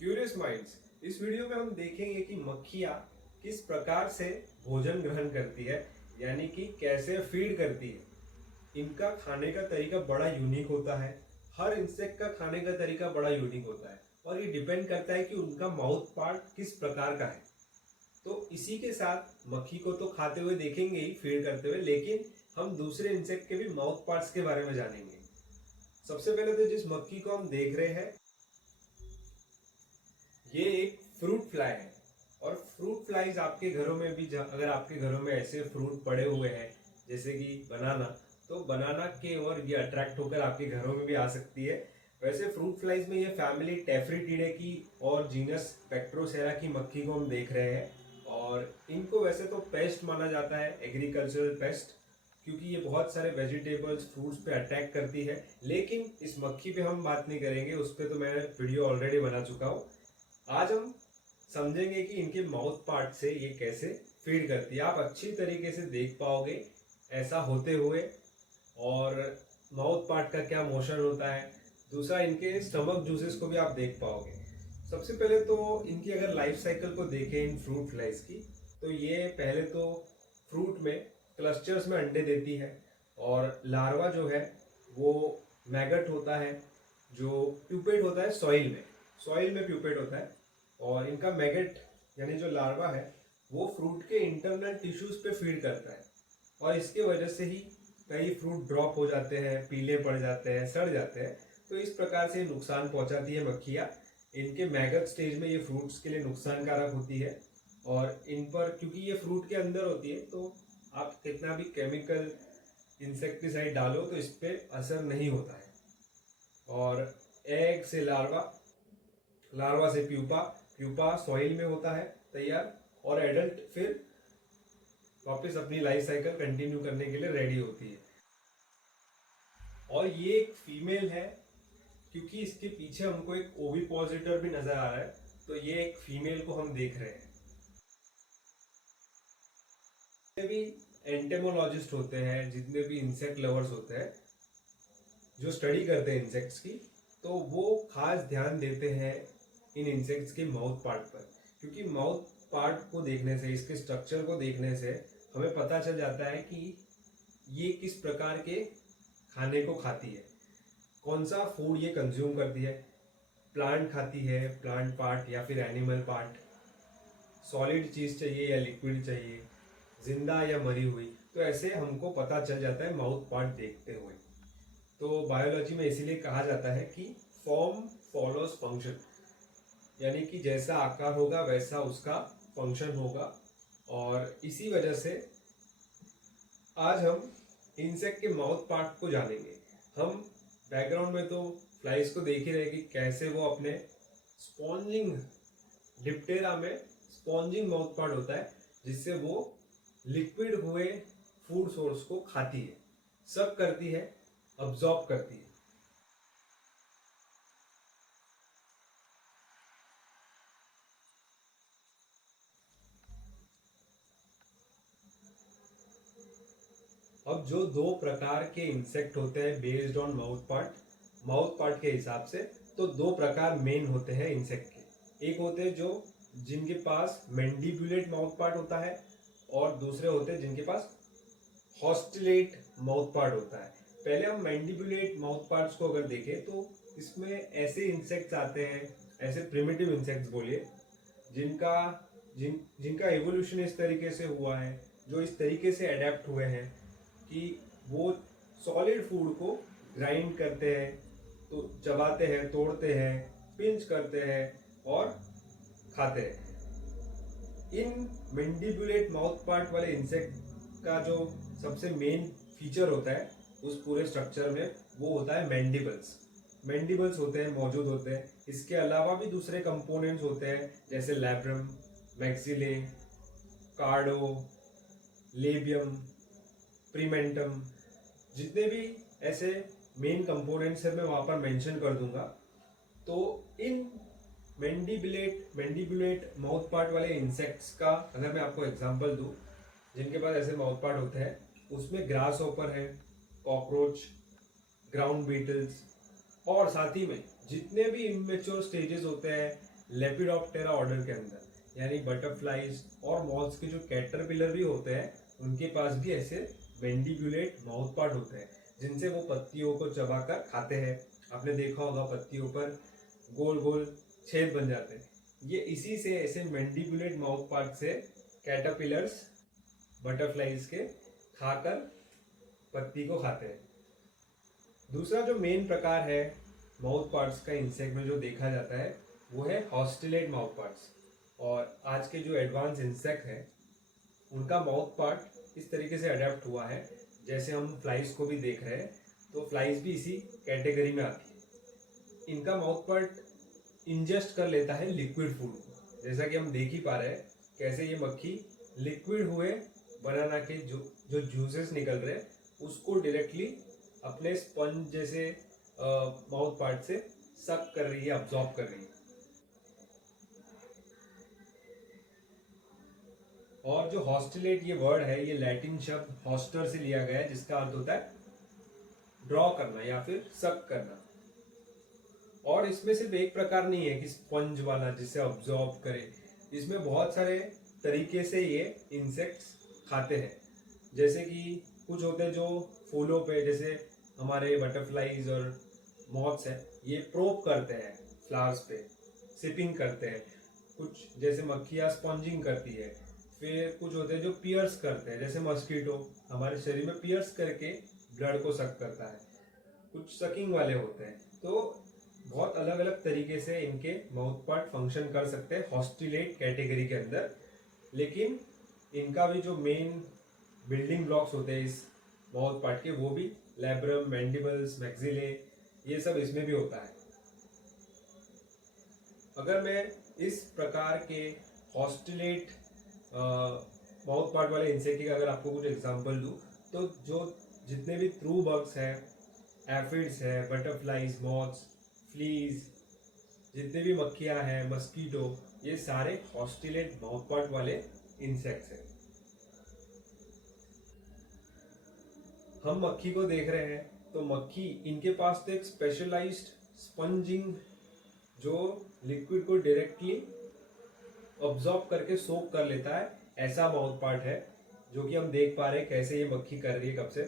Curious minds. इस video में हम देखेंगे कि मक्खियाँ किस प्रकार से भोजन ग्रहण करती है, यानी कि कैसे फीड करती है। इनका खाने का तरीका बड़ा यूनिक होता है। हर इंसेक्ट का खाने का तरीका बड़ा यूनिक होता है और ये डिपेंड करता है कि उनका माउथ पार्ट किस प्रकार का है। तो इसी के साथ मक्खी को तो खाते हुए देखेंगे ही, फीड करते हुए, लेकिन हम दूसरे इंसेक्ट के भी माउथ पार्ट्स के बारे में जानेंगे। सबसे पहले तो जिस मक्खी को हम देख रहे हैं ये एक फ्रूट फ्लाई है। और फ्रूट फ्लाईज आपके घरों में भी, अगर आपके घरों में ऐसे फ्रूट पड़े हुए हैं जैसे कि बनाना, तो बनाना के और ये अट्रैक्ट होकर आपके घरों में भी आ सकती है। वैसे फ्रूट फ्लाईज में ये फैमिली टेफ्रिटिडे की और जीनस स्पेक्ट्रोसेरा की मक्खी को हम देख रहे हैं। और इनको वैसे तो पेस्ट माना जाता है, एग्रीकल्चरल पेस्ट, क्योंकि ये बहुत सारे वेजिटेबल्स फ्रूट्स पे अटैक करती है। लेकिन इस मक्खी पे हम बात नहीं करेंगे, उस पर तो मैं वीडियो ऑलरेडी बना चुका हूँ। आज हम समझेंगे कि इनके माउथ पार्ट से ये कैसे फीड करती है। आप अच्छी तरीके से देख पाओगे ऐसा होते हुए, और माउथ पार्ट का क्या मोशन होता है। दूसरा, इनके स्टमक जूसेस को भी आप देख पाओगे। सबसे पहले तो इनकी अगर लाइफ साइकिल को देखें इन फ्रूट फ्लाइज की, तो ये पहले तो फ्रूट में क्लस्टर्स में अंडे देती है। और लार्वा जो है वो मैगट होता है, जो प्यूपेट होता है सॉइल में प्यूपेट होता है। और इनका मैगट यानी जो लार्वा है वो फ्रूट के इंटरनल टिश्यूज पे फीड करता है। और इसके वजह से ही कई फ्रूट ड्रॉप हो जाते हैं, पीले पड़ जाते हैं, सड़ जाते हैं। तो इस प्रकार से नुकसान पहुंचाती है मक्खियाँ। इनके मैगट स्टेज में ये फ्रूट्स के लिए नुकसानकारक होती है। और इन पर, क्योंकि ये फ्रूट के अंदर होती है, तो आप कितना भी केमिकल इंसेक्टिसाइड डालो तो इस पर असर नहीं होता है। और एग से लार्वा, लार्वा से प्यूपा, प्यूपा सॉइल में होता है तैयार, और एडल्ट फिर वापस अपनी लाइफ साइकिल कंटिन्यू करने के लिए रेडी होती है। और ये एक फीमेल है, क्योंकि इसके पीछे हमको एक ओविपोजिटर भी नजर आ रहा है, तो ये एक फीमेल को हम देख रहे हैं। जितने भी एंटेमोलॉजिस्ट होते हैं, जितने भी इंसेक्ट लवर्स होते हैं जो स्टडी करते हैं इंसेक्ट्स की, तो वो खास ध्यान देते हैं इन इंसेक्ट्स के माउथ पार्ट पर। क्योंकि माउथ पार्ट को देखने से, इसके स्ट्रक्चर को देखने से हमें पता चल जाता है कि ये किस प्रकार के खाने को खाती है, कौन सा फूड ये कंज्यूम करती है। प्लांट खाती है, प्लांट पार्ट या फिर एनिमल पार्ट, सॉलिड चीज चाहिए या लिक्विड चाहिए, जिंदा या मरी हुई। तो ऐसे हमको पता चल जाता है माउथ पार्ट देखते हुए। तो बायोलॉजी में इसीलिए कहा जाता है कि फॉर्म फॉलोज फंक्शन, यानी कि जैसा आकार होगा वैसा उसका फंक्शन होगा। और इसी वजह से आज हम इंसेक्ट के माउथ पार्ट को जानेंगे। हम बैकग्राउंड में तो फ्लाइज को देख ही रहे कि कैसे वो अपने स्पॉन्जिंग, डिप्टेरा में स्पॉन्जिंग माउथ पार्ट होता है, जिससे वो लिक्विड हुए फूड सोर्स को खाती है, सब करती है, अब्जॉर्ब करती है। अब जो दो प्रकार के इंसेक्ट होते हैं बेस्ड ऑन माउथ पार्ट के हिसाब से, तो दो प्रकार मेन होते हैं इंसेक्ट के। एक होते हैं जो जिनके पास मैंडिबुलेट माउथ पार्ट होता है, और दूसरे होते हैं जिनके पास हॉस्टिलेट माउथ पार्ट होता है। पहले हम मैंडिबुलेट माउथ पार्ट्स को अगर देखें, तो इसमें ऐसे इंसेक्ट्स आते हैं, ऐसे प्रिमिटिव इंसेक्ट्स बोलिए, जिनका जिनका एवोल्यूशन इस तरीके से हुआ है, जो इस तरीके से अडेप्ट हुए हैं कि वो सॉलिड फूड को ग्राइंड करते हैं, तो चबाते हैं, तोड़ते हैं, पिंच करते हैं और खाते हैं। इन मैंडिबुलेट माउथ पार्ट वाले इंसेक्ट का जो सबसे मेन फीचर होता है उस पूरे स्ट्रक्चर में, वो होता है मैंडिबल्स। मैंडिबल्स होते हैं, मौजूद होते हैं। इसके अलावा भी दूसरे कंपोनेंट्स होते हैं, जैसे लैब्रम, मैक्सिले, कार्डो, लेबियम, प्रीमेंटम, जितने भी ऐसे मेन कंपोनेंट्स हैं मैं वहां पर मेंशन कर दूंगा। तो इन मैंडिबुलेट माउथ पार्ट वाले इंसेक्ट्स का अगर मैं आपको एग्जांपल दूं, जिनके पास ऐसे माउथ पार्ट होते हैं, उसमें ग्रास हॉपर है, कॉकरोच, ग्राउंड बीटल्स, और साथ ही में जितने भी इमेच्योर स्टेजेस होते हैं लेपिडोप्टेरा ऑर्डर के अंदर, यानी बटरफ्लाइज और मॉथ्स के जो कैटरपिलर भी होते हैं उनके पास भी ऐसे मैंडिबुलेट माउथ पार्ट होते हैं जिनसे वो पत्तियों को चबाकर खाते हैं। आपने देखा होगा पत्तियों पर गोल गोल छेद बन जाते हैं, ये इसी से ऐसे मैंडिबुलेट माउथ पार्ट से कैटरपिलर्स बटरफ्लाइज के खाकर पत्ती को खाते हैं। दूसरा जो मेन प्रकार है माउथ पार्ट्स का इंसेक्ट में जो देखा जाता है वो है हॉस्टिलेट माउथ पार्ट्स। और आज के जो एडवांस इंसेक्ट हैं उनका माउथ पार्ट इस तरीके से अडेप्ट हुआ है, जैसे हम फ्लाइज को भी देख रहे हैं तो फ्लाइज भी इसी कैटेगरी में आती है। इनका माउथ पार्ट इंजेस्ट कर लेता है लिक्विड फूड को, जैसा कि हम देख ही पा रहे हैं कैसे ये मक्खी लिक्विड हुए बनाना के जो जूसेस निकल रहे हैं उसको डायरेक्टली अपने स्पंज जैसे माउथ पार्ट से सक कर रही है, अब्सॉर्ब कर रही है। और जो हॉस्टिलेट ये वर्ड है ये लैटिन शब्द हॉस्टर से लिया गया है जिसका अर्थ होता है ड्रॉ करना या फिर सक करना। और इसमें सिर्फ एक प्रकार नहीं है कि स्पंज वाला जिसे अब्सॉर्ब करे, इसमें बहुत सारे तरीके से ये इंसेक्ट्स खाते हैं। जैसे कि कुछ होते हैं जो फूलों पे, जैसे हमारे बटरफ्लाइज और मॉथ्स है, ये प्रोब करते हैं फ्लावर्स पे, सिपिंग करते हैं। कुछ जैसे मक्खियाँ स्पॉन्जिंग करती है। फिर कुछ होते हैं जो पियर्स करते हैं, जैसे मस्कीटो हमारे शरीर में पियर्स करके ब्लड को सक करता है। कुछ सकिंग वाले होते हैं। तो बहुत अलग अलग तरीके से इनके माउथ पार्ट फंक्शन कर सकते हैं हॉस्टिलेट कैटेगरी के अंदर। लेकिन इनका भी जो मेन बिल्डिंग ब्लॉक्स होते हैं इस माउथ पार्ट के, वो भी लैब्रम, मैंडिबल्स, मैक्सिले, ये सब इसमें भी होता है। अगर मैं इस प्रकार के हॉस्टिलेट माउथ पार्ट वाले इंसेक्ट का अगर आपको कुछ एग्जांपल दूं, तो जो जितने भी ट्रू बग्स हैं, एफिड्स है, बटरफ्लाइज, मॉथ्स, फ्लीज, जितने भी मक्खियां हैं, मस्कीटो, ये सारे हॉस्टिलेट माउथ पार्ट वाले इंसेक्ट्स हैं। हम मक्खी को देख रहे हैं तो मक्खी, इनके पास तो एक स्पेशलाइज्ड स्पंजिंग जो लिक्विड को डायरेक्टली ऑब्जॉर्ब करके सोक कर लेता है, ऐसा माउथ पार्ट है जो कि हम देख पा रहे हैं कैसे ये मक्खी कर रही है कब से।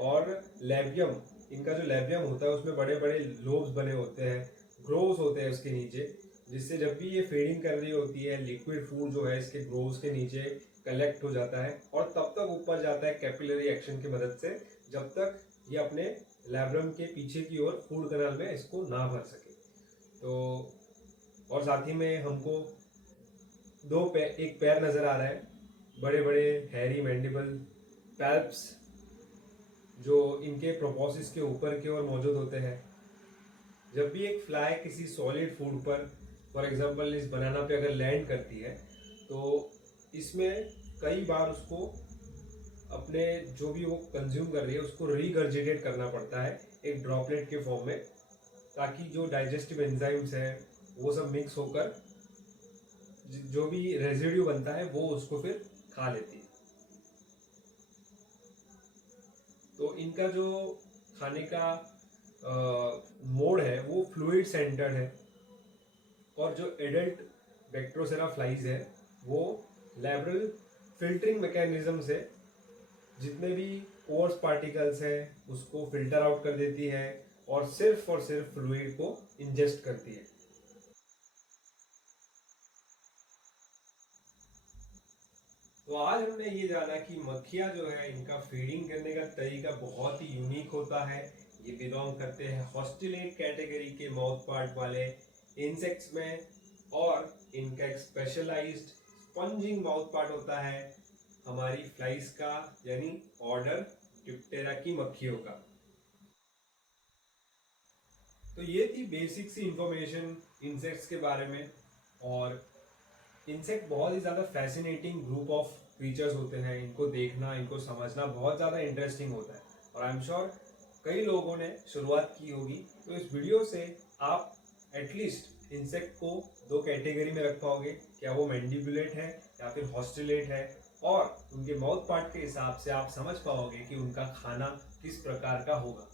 और लैबियम, इनका जो लैबियम होता है उसमें बड़े बड़े लोब्स बने होते हैं, ग्रोव्स होते हैं उसके नीचे, जिससे जब भी ये फीडिंग कर रही होती है लिक्विड फूड जो है इसके ग्रोव्स के नीचे कलेक्ट हो जाता है और तब तक ऊपर जाता है कैपिलरी एक्शन की मदद से, जब तक ये अपने लैब्रम के पीछे की ओर फूड कैनाल में इसको ना भर सके। तो और साथ ही में हमको एक पैर नजर आ रहा है, बड़े बड़े हैरी मैंडिबल पैल्प्स जो इनके प्रोपोसिस के ऊपर की ओर मौजूद होते हैं। जब भी एक फ्लाई किसी सॉलिड फूड पर, फॉर एग्जांपल इस बनाना पे अगर लैंड करती है, तो इसमें कई बार उसको अपने जो भी वो कंज्यूम कर रही है उसको रीगर्जिटेट करना पड़ता है एक ड्रॉपलेट के फॉर्म में, ताकि जो डाइजेस्टिव एंजाइम्स हैं वो सब मिक्स होकर जो भी रेजिड्यू बनता है वो उसको फिर खा लेती है। तो इनका जो खाने का मोड है वो फ्लूइड सेंटर्ड है। और जो एडल्ट बैक्टेरोसेरा फ्लाइज है वो लैब्रल फिल्टरिंग मैकेनिज्म से जितने भी कोर्स पार्टिकल्स हैं उसको फिल्टर आउट कर देती है और सिर्फ फ्लूइड को इंजेस्ट करती है। तो आज हमने ये जाना कि मक्खियां जो है इनका फीडिंग करने का तरीका बहुत ही यूनिक होता है। ये बिलोंग करते हैं हॉस्टिलेट कैटेगरी के माउथ पार्ट वाले इंसेक्ट्स में, और इनका एक स्पेशलाइज्ड स्पंजिंग माउथ पार्ट होता है हमारी फ्लाइज का, यानी ऑर्डर डिप्टेरा की मक्खियों का। तो ये थी बेसिक सी इंफॉर्मेशन इंसेक्ट्स के बारे में। और इंसेक्ट बहुत ही ज़्यादा फैसिनेटिंग ग्रुप ऑफ क्रीचर्स होते हैं, इनको देखना, इनको समझना बहुत ज़्यादा इंटरेस्टिंग होता है। और आई एम श्योर कई लोगों ने शुरुआत की होगी। तो इस वीडियो से आप एटलीस्ट इंसेक्ट को दो कैटेगरी में रख पाओगे, क्या वो मैंडिबुलेट है या फिर हॉस्टिलेट है, और उनके माउथ पार्ट के हिसाब से आप समझ पाओगे कि उनका खाना किस प्रकार का होगा।